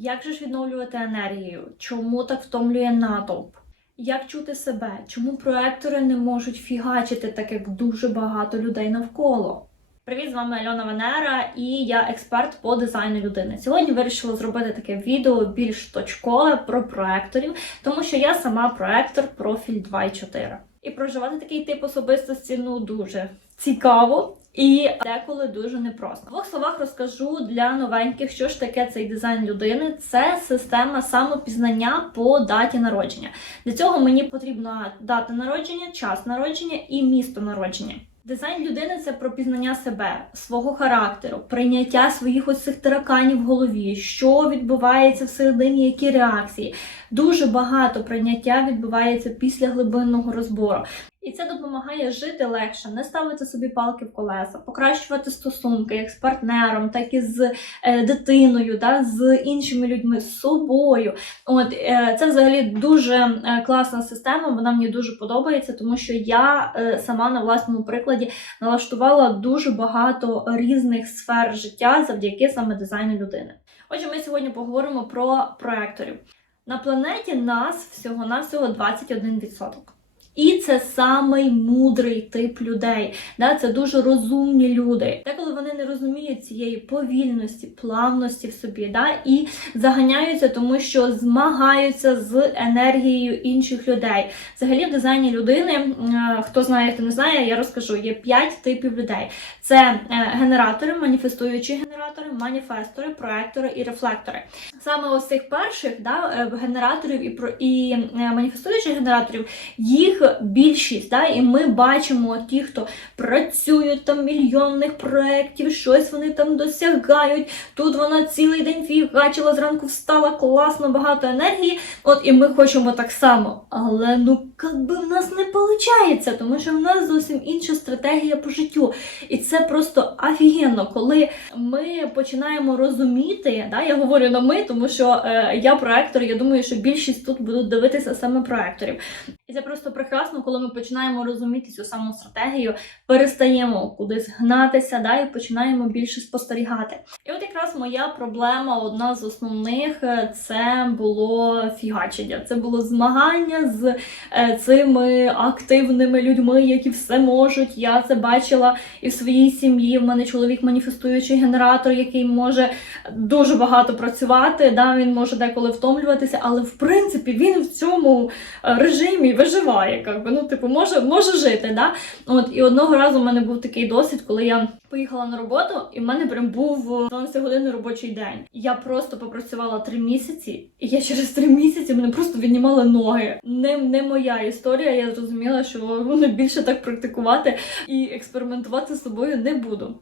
Як же ж відновлювати енергію? Чому так втомлює натовп? Як чути себе? Чому проектори не можуть фігачити, так як дуже багато людей навколо? Привіт, з вами Альона Венера і я експерт по дизайну людини. Сьогодні вирішила зробити таке відео більш точкове про проекторів, тому що я сама проектор профіль 2.4. І проживати такий тип особистості ну дуже цікаво і деколи дуже непросто. В двох словах розкажу для новеньких, що ж таке цей дизайн людини. Це система самопізнання по даті народження. Для цього мені потрібна дата народження, час народження і місто народження. Дизайн людини це про пізнання себе, свого характеру, прийняття своїх ось цих тараканів в голові, що відбувається всередині, які реакції. Дуже багато прийняття відбувається після глибинного розбору. І це допомагає жити легше, не ставити собі палки в колеса, покращувати стосунки як з партнером, так і з е, дитиною, да, з іншими людьми, з собою. От е, це взагалі дуже е, класна система. Вона мені дуже подобається, тому що я е, сама на власному прикладі налаштувала дуже багато різних сфер життя завдяки саме дизайну людини. Отже, ми сьогодні поговоримо про проекторів. На планеті нас всього-навсього 21%. І це самий мудрий тип людей. Да? Це дуже розумні люди. Деколи вони не розуміють цієї повільності, плавності в собі, да? і заганяються, тому що змагаються з енергією інших людей. Взагалі, в дизайні людини, е, хто знає, хто не знає, я розкажу. Є 5 типів людей: це е, генератори, маніфестуючі генератори, маніфестори, проектори і рефлектори. Саме ось цих перших да, е, генераторів і про і е, маніфестуючих генераторів їх більшість, да, і ми бачимо ті, хто працюють там мільйонних проєктів, щось вони там досягають. Тут вона цілий день фігачила, зранку встала, класно, багато енергії. От і ми хочемо так само. Але ну як би в нас не виходить, тому що в нас зовсім інша стратегія по життю. І це просто офігенно, коли ми починаємо розуміти. Да, я говорю на ми, тому що е, я проектор. Я думаю, що більшість тут будуть дивитися саме проекторів. І це просто прекрасно, коли ми починаємо розуміти цю саму стратегію, перестаємо кудись гнатися, да, і починаємо більше спостерігати. І от якраз моя проблема, одна з основних, е, це було фігачення. Це було змагання з е, цими активними людьми, які все можуть. Я це бачила і в своїй сім'ї. В мене чоловік маніфестуючий генератор, який може дуже багато працювати. Да, він може деколи втомлюватися, але в принципі він в цьому е, режимі виживає. Как би, ну, типу, може, може жити. Да? От, і одного разу в мене був такий досвід, коли я поїхала на роботу, і в мене прям був 12 годин робочий день. Я просто попрацювала три місяці, і я через три місяці мене просто віднімали ноги. Не, не моя історія. Я зрозуміла, що ну, більше так практикувати і експериментувати з собою не буду.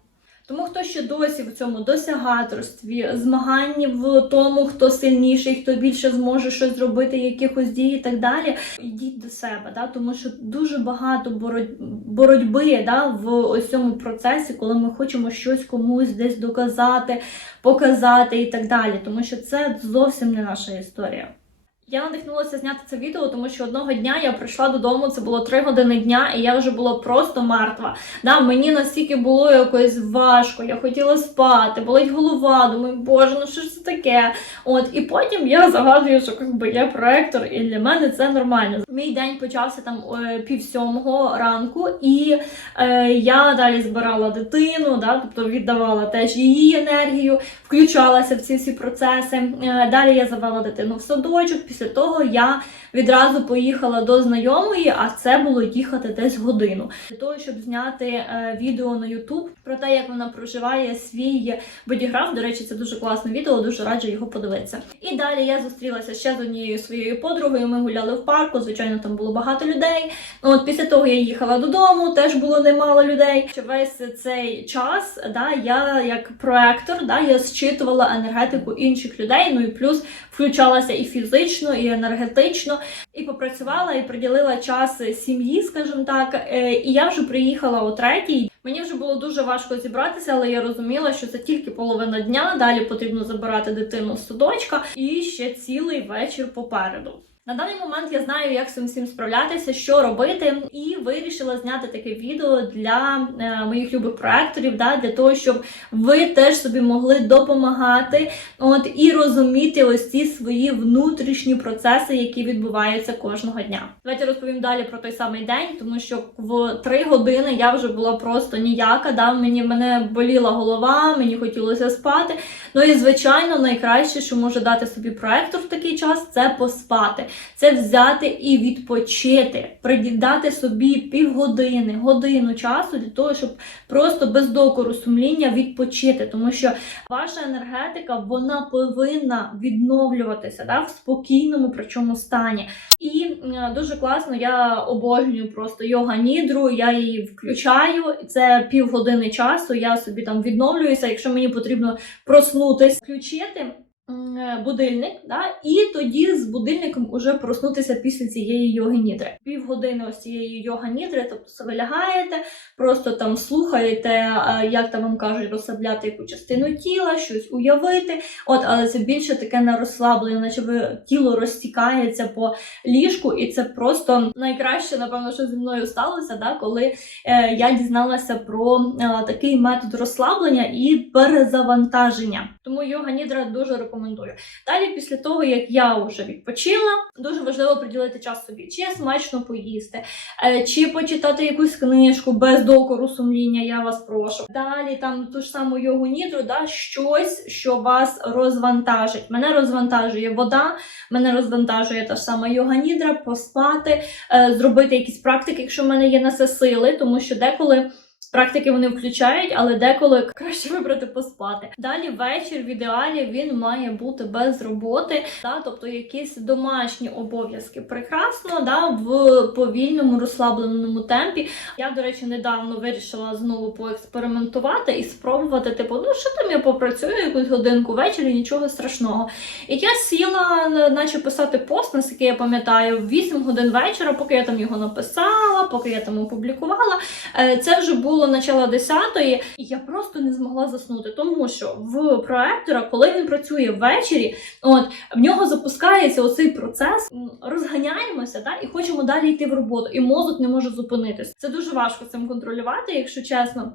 Тому хто ще досі в цьому досягаторстві, змаганні в тому, хто сильніший, хто більше зможе щось зробити, якихось дій і так далі, йдіть до себе, да? тому що дуже багато бороть- боротьби да, в ось цьому процесі, коли ми хочемо щось комусь десь доказати, показати і так далі. Тому що це зовсім не наша історія. Я надихнулася зняти це відео, тому що одного дня я прийшла додому, це було 3 години дня, і я вже була просто мертва. Да, мені настільки було якось важко, я хотіла спати, болить голова, думаю, боже, ну що ж це таке? От, і потім я загадую, що якби, я проектор, і для мене це нормально. Мій день почався там пів сьомого ранку, і е, я далі збирала дитину, да, тобто віддавала теж її енергію, включалася в ці всі процеси. Е, далі я завела дитину в садочок. Після того я відразу поїхала до знайомої, а це було їхати десь годину для того, щоб зняти е, відео на YouTube про те, як вона проживає свій бодіграф. До речі, це дуже класне відео, дуже раджу його подивитися. І далі я зустрілася ще з однією своєю подругою. Ми гуляли в парку. Звичайно, там було багато людей. Ну, От після того я їхала додому, теж було немало людей. Що весь цей час, да, я як проектор, да, я зчитувала енергетику інших людей. Ну і плюс включалася і фізично, і енергетично, і попрацювала, і приділила час сім'ї, скажімо так. Е, І я вже приїхала о третій. Мені вже було дуже важко зібратися, але я розуміла, що це тільки половина дня. Далі потрібно забирати дитину з садочка і ще цілий вечір попереду. На даний момент я знаю, як з цим всім справлятися, що робити, і вирішила зняти таке відео для е, моїх любих проекторів, да, для того, щоб ви теж собі могли допомагати, от і розуміти ось ці свої внутрішні процеси, які відбуваються кожного дня. Давайте розповім далі про той самий день, тому що в три години я вже була просто ніяка. Да, мені мене боліла голова, мені хотілося спати. Ну і звичайно, найкраще, що може дати собі проектор в такий час, це поспати це взяти і відпочити, придати собі півгодини, годину часу для того, щоб просто без докору сумління відпочити, тому що ваша енергетика вона повинна відновлюватися да, в спокійному причому стані. І е, дуже класно, я обожнюю просто йога нідру, я її включаю. Це півгодини часу. Я собі там відновлююся. Якщо мені потрібно проснутись, включити. Е, Будильник, да, і тоді з будильником уже проснутися після цієї йоги нідри. Півгодини ось цієї йога нідри, тобто ви лягаєте, просто там слухаєте, як там вам кажуть, розслабляти яку частину тіла, щось уявити. От, але це більше таке на розслаблення, наче ви тіло розтікається по ліжку, і це просто найкраще, напевно, що зі мною сталося, да, коли е, я дізналася про е, такий метод розслаблення і перезавантаження. Тому йога нідра дуже рекомендую. Далі, після того, як я вже відпочила, дуже важливо приділити час собі, чи смачно поїсти, е, чи почитати якусь книжку без докору сумління, я вас прошу. Далі там ту ж саму йогу нідру, да, щось, що вас розвантажить. Мене розвантажує вода, мене розвантажує та ж сама йога нідра, поспати, е, зробити якісь практики, якщо в мене є на це сили, тому що деколи. Практики вони включають, але деколи краще вибрати поспати. Далі вечір в ідеалі він має бути без роботи, да, тобто якісь домашні обов'язки. Прекрасно, да, в повільному розслабленому темпі. Я, до речі, недавно вирішила знову поекспериментувати і спробувати, типу, ну що там я попрацюю якусь годинку ввечері, нічого страшного. І я сіла, наче писати пост, наскільки я пам'ятаю, в 8 годин вечора, поки я там його написала, поки я там опублікувала. Е, Це вже було начало 10-ї, і я просто не змогла заснути, тому що в проектора, коли він працює ввечері, от в нього запускається оцей процес, розганяємося та, і хочемо далі йти в роботу, і мозок не може зупинитися. Це дуже важко цим контролювати, якщо чесно.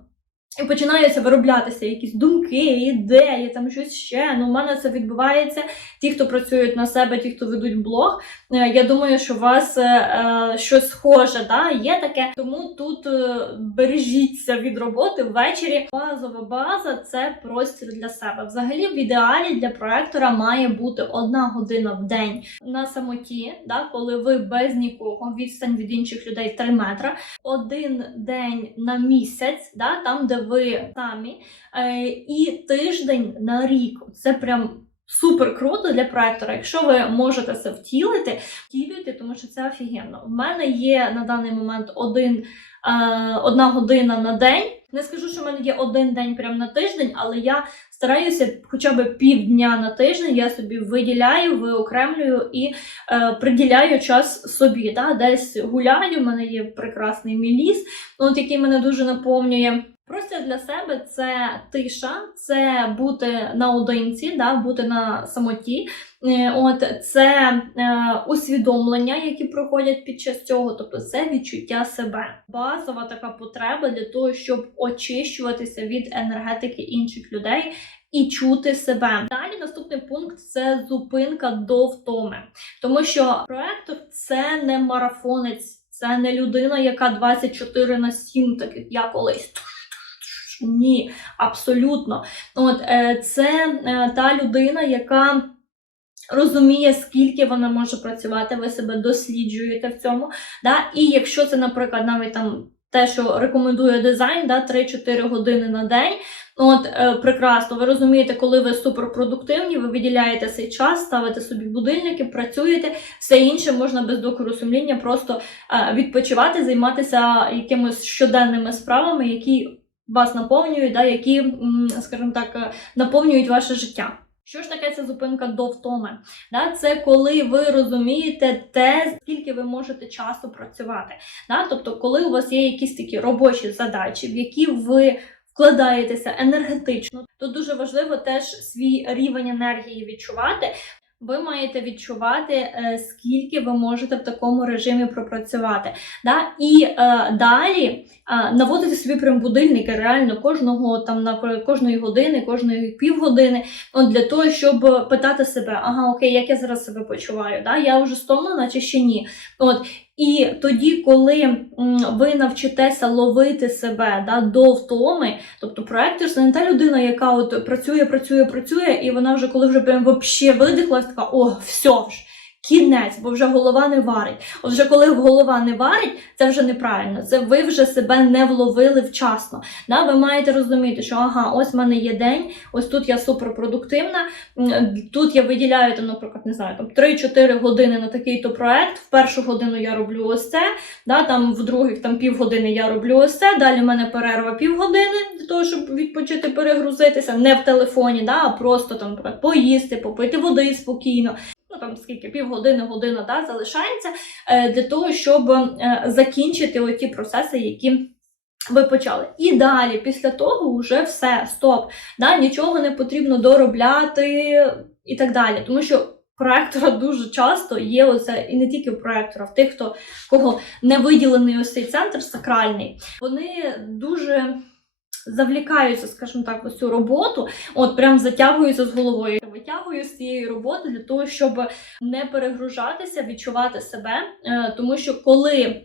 І починаються вироблятися якісь думки, ідеї, там щось ще. Ну, у мене це відбувається. Ті, хто працюють на себе, ті, хто ведуть блог. Е, Я думаю, що у вас е, е, щось схоже, да, є таке. Тому тут е, бережіться від роботи ввечері. Базова база це простір для себе. Взагалі, в ідеалі для проектора має бути одна година в день на самоті, да, коли ви без нікого, відстань від інших людей 3 метри, один день на місяць, да, там, де ви самі, е, і тиждень на рік. Це прям. Супер круто для проектора. Якщо ви можете це втілити, втілюйте, тому що це офігенно. У мене є на даний момент один, е, одна година на день. Не скажу, що в мене є один день прямо на тиждень, але я стараюся хоча б півдня на тиждень я собі виділяю, виокремлюю і е, приділяю час собі. Да? Десь гуляю, в мене є прекрасний мій ліс, от, який мене дуже наповнює. Простір для себе це тиша, це бути наодинці, да, бути на самоті. Е, От це е, усвідомлення, які проходять під час цього, тобто це відчуття себе. Базова така потреба для того, щоб очищуватися від енергетики інших людей. І чути себе. Далі наступний пункт це зупинка до втоми, тому що проектор це не марафонець, це не людина, яка 24 на 7, так як я колись. Ні, абсолютно. От е, це е, та людина, яка розуміє, скільки вона може працювати, ви себе досліджуєте в цьому. Да? І якщо це, наприклад, навіть там те, що рекомендує дизайн, да, 3-4 години на день. От е, прекрасно, ви розумієте, коли ви суперпродуктивні, ви виділяєте цей час, ставите собі будильники, працюєте, все інше можна без докору сумління просто е, відпочивати, займатися якимись щоденними справами, які вас наповнюють, да, які, скажімо так, е, наповнюють ваше життя. Що ж таке ця зупинка до втоми? Да, це коли ви розумієте те, скільки ви можете часу працювати. Да? Тобто, коли у вас є якісь такі робочі задачі, в які ви вкладаєтеся енергетично, то дуже важливо теж свій рівень енергії відчувати. Ви маєте відчувати, е, скільки ви можете в такому режимі пропрацювати. Да? І е, далі е, наводити собі прям будильники реально кожного там на кожної години, кожної півгодини, от для того, щоб питати себе, ага, окей, як я зараз себе почуваю? Да? Я вже стомлена чи ще ні? От і тоді, коли ви навчитеся ловити себе да, до втоми, тобто проектор це не та людина, яка от працює, працює, працює, і вона вже коли вже прям вообще видихлась, така о, все ж. Кінець, бо вже голова не варить. От вже коли голова не варить, це вже неправильно. Це ви вже себе не вловили вчасно. Да? Ви маєте розуміти, що ага, ось в мене є день, ось тут я суперпродуктивна. Тут я виділяю там, наприклад, не знаю, там 3-4 години на такий-то проект. В першу годину я роблю ось це, да, там в других там півгодини я роблю ось це. Далі в мене перерва півгодини для того, щоб відпочити, перегрузитися, не в телефоні, да, а просто там поїсти, попити води спокійно. Ну там скільки півгодини, година да, залишається е, для того, щоб е, закінчити оті процеси, які ви почали. І далі, після того, вже все, стоп. Да, нічого не потрібно доробляти і так далі. Тому що проектора дуже часто є оце, і не тільки в проектора, в тих, хто кого не виділений ось цей центр сакральний, вони дуже. Завлікаються, скажімо так, усю роботу, от прям затягуюся з головою. Витягую з цієї роботи для того, щоб не перегружатися, відчувати себе. Е, тому що коли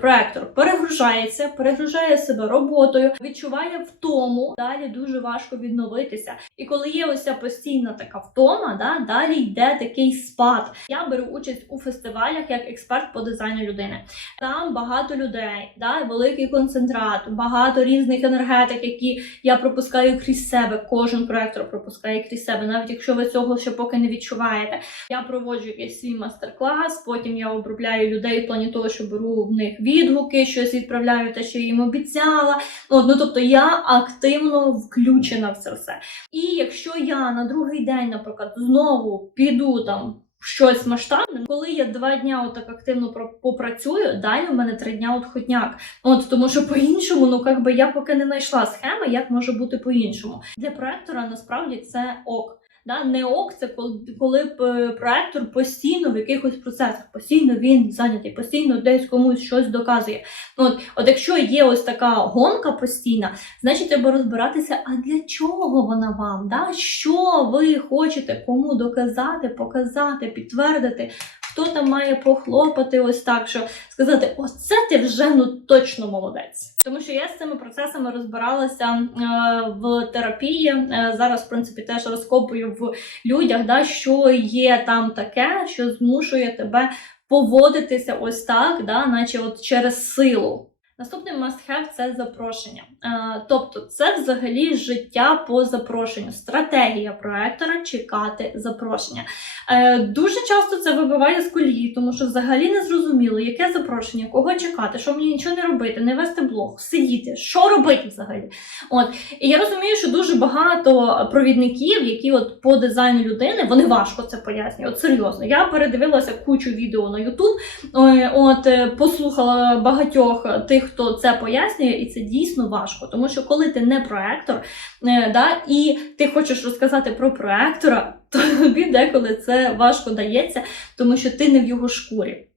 проектор перегружається, перегружає себе роботою, відчуває втому, далі дуже важко відновитися. І коли є ось ця постійна така втома, да, далі йде такий спад. Я беру участь у фестивалях як експерт по дизайну людини. Там багато людей, да, великий концентрат, багато різних енергетик, які я пропускаю крізь себе. Кожен проектор пропускає крізь себе, навіть якщо ви цього ще поки не відчуваєте. Я проводжу якийсь свій майстер-клас, потім я обробляю людей в плані того, що беру в них відгуки, щось відправляю, те, що я їм обіцяла. От, ну тобто я активно включена в це все. І якщо я на другий день, наприклад, знову піду там. Щось масштабне, коли я два дня отак активно попрацюю, далі в мене три дня отходняк. От тому, що по-іншому, ну як би я поки не знайшла схеми, як може бути по-іншому. Для проектора насправді це ок. Да? Не ок, коли, коли е, проектор постійно в якихось процесах, постійно він зайнятий, постійно десь комусь щось доказує. Ну, От, от якщо є ось така гонка постійна, значить треба розбиратися, а для чого вона вам? Да? Що ви хочете кому доказати, показати, підтвердити? Хто там має похлопати ось так, що сказати, оце ти вже ну точно молодець. Тому що я з цими процесами розбиралася е, в терапії. Е, зараз, в принципі, теж розкопую в людях, да, що є там таке, що змушує тебе поводитися ось так, да, наче от через силу. Наступний must-have – це запрошення. Е, тобто, це взагалі життя по запрошенню, стратегія проектора чекати запрошення. Е, дуже часто це вибиває з колії, тому що взагалі не зрозуміло, яке запрошення, кого чекати, що мені нічого не робити, не вести блог, сидіти, що робити взагалі. От і я розумію, що дуже багато провідників, які от по дизайну людини, вони важко це пояснюють. От серйозно. Я передивилася кучу відео на YouTube, Е, От послухала багатьох тих, хто це пояснює, і це дійсно важко. Тому що коли ти не проектор, е, да, і ти хочеш розказати про проектора, то тобі деколи це важко дається, тому що ти не в його шкурі.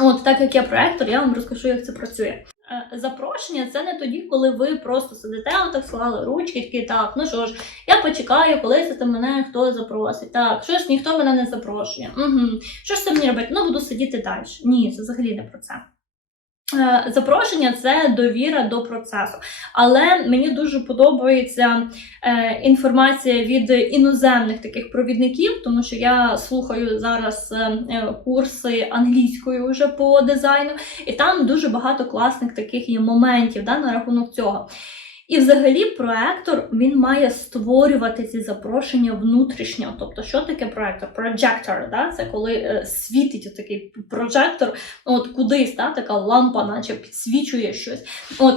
От так як я проектор, я вам розкажу, як це працює. Е, Запрошення це не тоді, коли ви просто сидите, отак склали ручки, такі так, ну що ж, я почекаю, коли це мене хто запросить. Так, що ж ніхто мене не запрошує. Угу. Що ж це мені робити? Ну, буду сидіти далі. Ні, це взагалі не про це. Е, Запрошення це довіра до процесу. Але мені дуже подобається е, інформація від іноземних таких провідників, тому що я слухаю зараз е, курси англійською вже по дизайну, і там дуже багато класних таких є моментів да, на рахунок цього. І взагалі проектор він має створювати ці запрошення внутрішньо. Тобто, що таке проектор? Projector, да? це коли е, світить такий прожектор, от кудись, да? така лампа, наче підсвічує щось. От.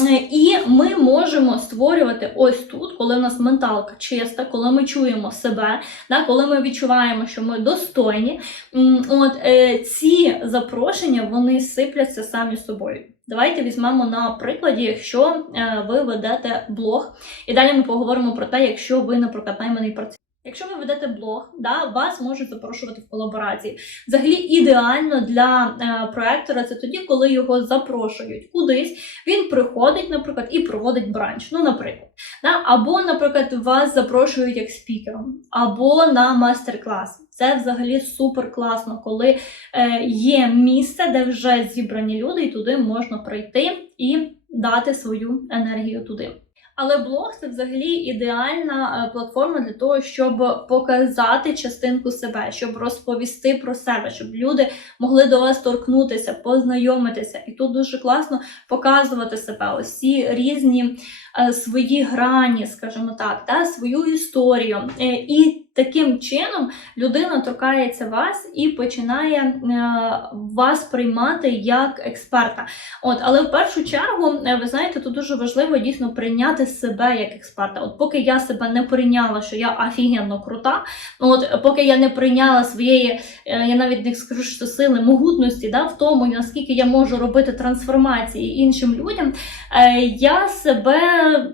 Е, І ми можемо створювати ось тут, коли в нас менталка чиста, коли ми чуємо себе, да, коли ми відчуваємо, що ми достойні. От е, ці запрошення вони сипляться самі собою. Давайте візьмемо на прикладі, якщо е, ви ведете блог, і далі ми поговоримо про те, якщо ви, наприклад, найманий працівник. Якщо ви ведете блог, да, вас можуть запрошувати в колаборації. Взагалі ідеально для е, проектора це тоді, коли його запрошують кудись. Він приходить, наприклад, і проводить бранч. Ну, наприклад, да? або, наприклад, вас запрошують як спікером, або на майстер-клас. Це взагалі супер класно, коли е, є місце, де вже зібрані люди, і туди можна прийти і дати свою енергію туди. Але блог це взагалі ідеальна е, платформа для того, щоб показати частинку себе, щоб розповісти про себе, щоб люди могли до вас торкнутися, познайомитися. І тут дуже класно показувати себе, ці різні е, свої грані, скажімо так, та, свою історію. І таким чином людина торкається вас і починає е, вас приймати як експерта. От, але в першу чергу, е, ви знаєте, тут дуже важливо дійсно прийняти себе як експерта. От поки я себе не прийняла, що я офігенно крута, от поки я не прийняла своєї, е, я навіть не скажу, що сили, могутності, да, в тому, наскільки я можу робити трансформації іншим людям, я себе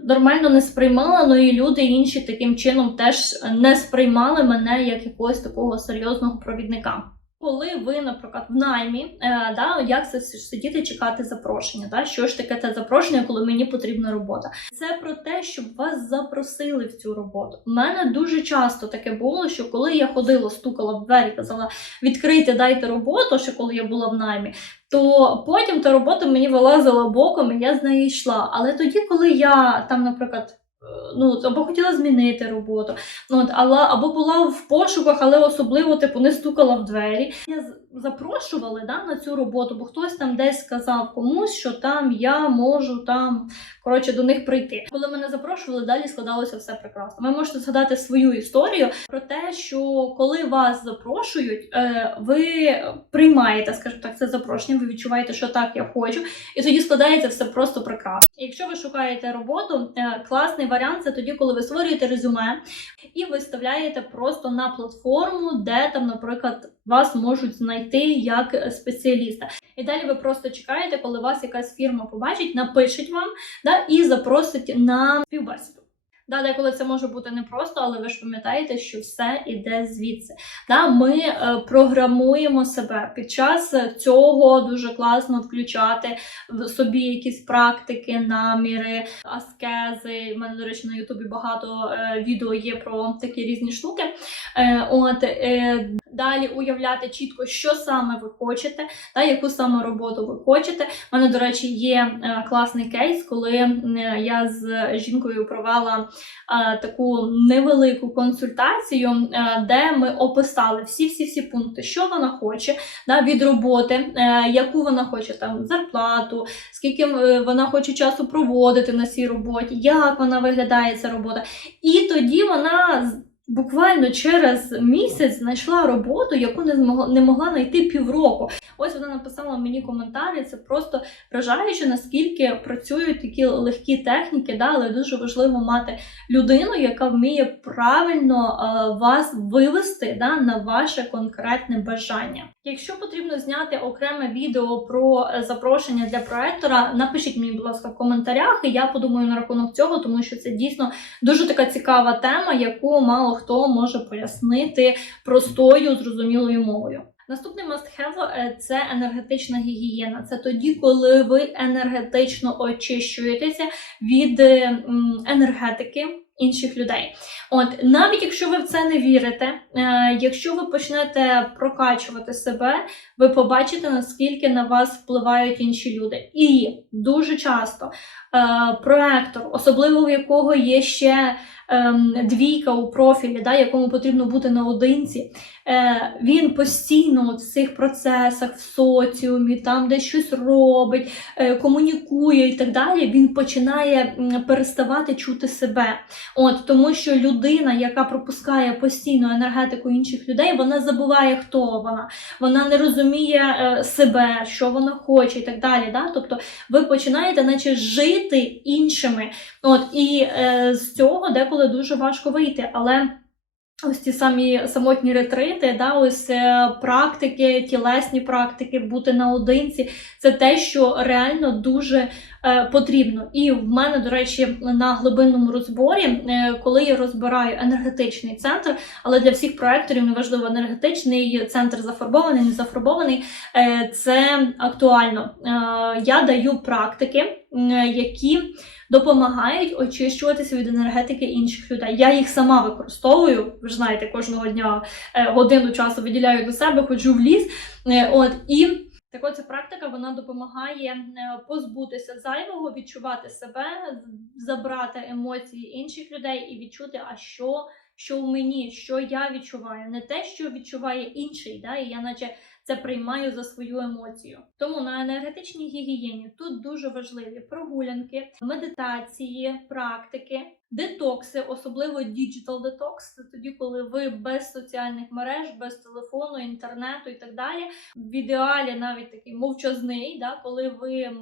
нормально не сприймала, ну і люди інші таким чином теж не сприймали мене як якогось такого серйозного провідника. Коли ви, наприклад, в наймі, е, да, як це сидіти чекати запрошення? Да? Що ж таке це запрошення, коли мені потрібна робота? Це про те, щоб вас запросили в цю роботу. У мене дуже часто таке було, що коли я ходила, стукала в двері, казала відкрийте, дайте роботу, ще коли я була в наймі. То потім та робота мені вилазила боком, і я з неї йшла. Але тоді, коли я там, наприклад, ну або хотіла змінити роботу, ну от, але або була в пошуках, але особливо типу не стукала в двері. Я запрошували да, на цю роботу, бо хтось там десь сказав комусь, що там я можу там коротше до них прийти. Коли мене запрошували, далі складалося все прекрасно. Ви можете згадати свою історію про те, що коли вас запрошують, е, ви приймаєте, скажімо так, це запрошення, ви відчуваєте, що так я хочу, і тоді складається все просто прекрасно. Якщо ви шукаєте роботу, е, класний варіант це тоді, коли ви створюєте резюме і виставляєте просто на платформу, де там, наприклад, вас можуть знайти як спеціаліста. І далі ви просто чекаєте, коли вас якась фірма побачить, напишуть вам да, і запросить на співбесіду. Да, деколи це може бути непросто, але ви ж пам'ятаєте, що все іде звідси. Да, ми е, програмуємо себе під час цього дуже класно включати в собі якісь практики, наміри, аскези. У мене, до речі, на Ютубі багато е, відео є про такі різні штуки. Е, от, е, далі уявляти чітко, що саме ви хочете, та яку саме роботу ви хочете. У мене, до речі, є е, класний кейс, коли я з жінкою провела е, таку невелику консультацію, е, де ми описали всі-всі-всі пункти, що вона хоче да, від роботи, яку вона хоче там зарплату, скільки вона хоче часу проводити на цій роботі, як вона виглядає ця робота. І тоді вона буквально через місяць знайшла роботу, яку не змогла не могла знайти півроку. Ось вона написала мені коментарі. Це просто вражаюче, наскільки працюють такі легкі техніки, да, але дуже важливо мати людину, яка вміє правильно е, вас вивести да, на ваше конкретне бажання. Якщо потрібно зняти окреме відео про е, запрошення для проектора, напишіть мені, будь ласка, в коментарях, і я подумаю на рахунок цього, тому що це дійсно дуже така цікава тема, яку мало хто може пояснити простою, зрозумілою мовою. Наступний must-have е, – це енергетична гігієна. Це тоді, коли ви енергетично очищуєтеся від е, енергетики інших людей. От навіть якщо ви в це не вірите, е, якщо ви почнете прокачувати себе, ви побачите наскільки на вас впливають інші люди. І дуже часто е, проектор, особливо в якого є ще ем, двійка у профілі, да, якому потрібно бути наодинці, е, він постійно в цих процесах в соціумі, там де щось робить, е, комунікує і так далі, він починає переставати чути себе. От тому, що людина, яка пропускає постійно енергетику інших людей, вона забуває, хто вона, вона не розуміє е, себе, що вона хоче, і так далі. Да? Тобто ви починаєте, наче жити іншими. От і е, з цього деколи дуже важко вийти, але. Ось ті самі самотні ретрити, да, ось е, практики, тілесні практики, бути наодинці це те, що реально дуже е, потрібно. І в мене, до речі, на глибинному розборі, е, коли я розбираю енергетичний центр, але для всіх проекторів неважливо енергетичний центр зафарбований, не зафарбований, е, це актуально. Е, я даю практики, які допомагають очищуватися від енергетики інших людей. Я їх сама використовую. Ви ж знаєте, кожного дня е, годину часу виділяю до себе, ходжу в ліс. Е, От і так от ця практика вона допомагає е, позбутися зайвого, відчувати себе, забрати емоції інших людей і відчути, а що, що в мені, що я відчуваю, не те, що відчуває інший, да, і я наче це приймаю за свою емоцію. Тому на енергетичній гігієні тут дуже важливі прогулянки, медитації, практики. Детокси, особливо діджитал детокс, це тоді, коли ви без соціальних мереж, без телефону, інтернету і так далі, в ідеалі навіть такий мовчазний, да, коли ви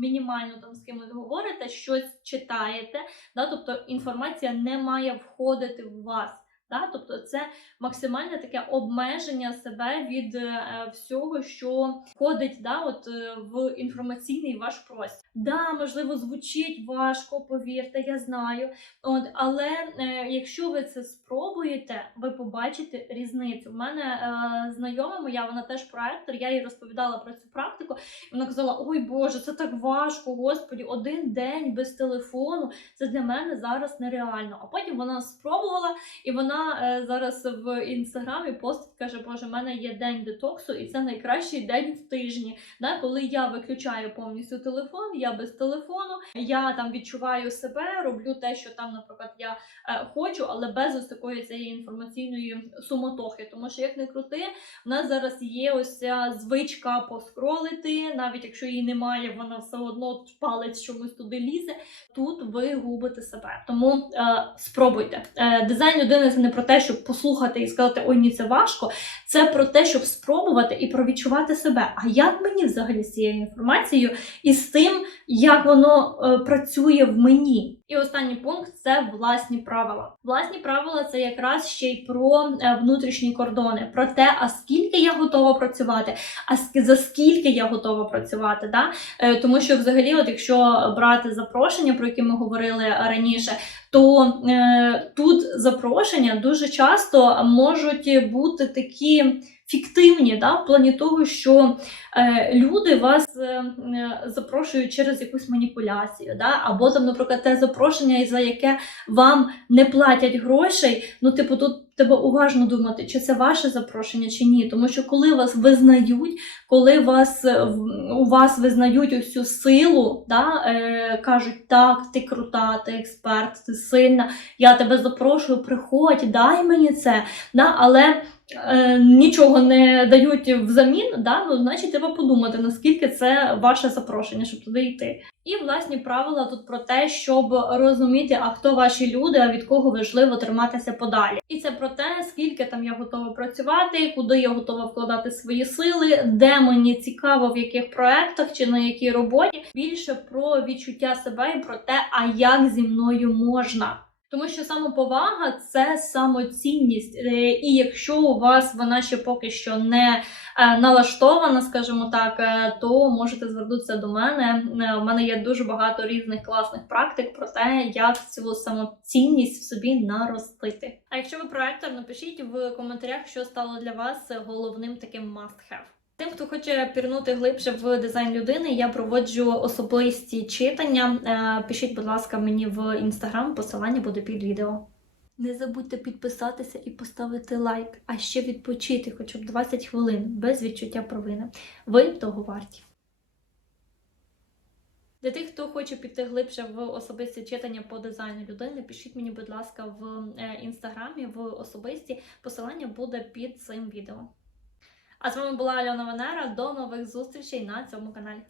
мінімально там з кимось говорите, щось читаєте, да, тобто інформація не має входити в вас. Да? Тобто це максимальне таке обмеження себе від е, всього, що входить да, от, е, в інформаційний ваш простір. Да, можливо, звучить важко, повірте, я знаю. От, але е, якщо ви це спробуєте, ви побачите різницю. У мене е, знайома моя, вона теж проектор, я їй розповідала про цю практику. І вона казала: Ой Боже, це так важко, господі, один день без телефону. Це для мене зараз нереально. А потім вона спробувала, і вона е, зараз в інстаграмі постить, каже, Боже, в мене є день детоксу, і це найкращий день в тижні. Да, коли я виключаю повністю телефон, я без телефону, я там відчуваю себе, роблю те, що там, наприклад, я е, хочу, але без ось такої цієї інформаційної суматохи. Тому що як не крути, в нас зараз є ось ця звичка поскролити, навіть якщо її немає, вона все одно палець чомусь туди лізе. Тут ви губите себе. Тому е, спробуйте. Е, дизайн людини це не про те, щоб послухати і сказати, ой, ні, це важко. Це про те, щоб спробувати і провідчувати себе. А як мені взагалі з цією інформацією і з тим, як воно е, працює в мені? І останній пункт це власні правила. Власні правила це якраз ще й про е, внутрішні кордони, про те, а скільки я готова працювати, а за скільки я готова працювати. Да? Е, Тому що, взагалі, от якщо брати запрошення, про які ми говорили раніше, то е, тут запрошення дуже часто можуть бути такі фіктивні, да, в плані того, що е, люди вас е, е, запрошують через якусь маніпуляцію, да, або там, наприклад, те запрошення, за яке вам не платять грошей. Ну, типу, тут треба уважно думати, чи це ваше запрошення, чи ні. Тому що коли вас визнають, коли вас е, у вас визнають цю силу, да, е, кажуть, так, ти крута, ти експерт, ти сильна, я тебе запрошую, приходь, дай мені це. Да, але е, нічого не дають взамін, да, ну, значить, треба подумати, наскільки це ваше запрошення, щоб туди йти. І власні правила тут про те, щоб розуміти, а хто ваші люди, а від кого важливо триматися подалі. І це про те, скільки там я готова працювати, куди я готова вкладати свої сили, де мені цікаво, в яких проектах чи на якій роботі. Більше про відчуття себе і про те, а як зі мною можна. Тому що самоповага це самоцінність, Е, і якщо у вас вона ще поки що не е, налаштована, скажімо так, е, то можете звернутися до мене. У мене є дуже багато різних класних практик про те, як цю самоцінність в собі наростити. А якщо ви проектор, напишіть в коментарях, що стало для вас головним таким must-have. Тим, хто хоче пірнути глибше в дизайн людини, я проводжу особисті читання. Е, Пишіть, будь ласка, мені в інстаграм, посилання буде під відео. Не забудьте підписатися і поставити лайк, а ще відпочити хоча б 20 хвилин без відчуття провини. Ви того варті. Для тих, хто хоче піти глибше в особисті читання по дизайну людини, пишіть мені, будь ласка, в е, інстаграмі в особисті. Посилання буде під цим відео. А з вами була Альона Венера. До нових зустрічей на цьому каналі.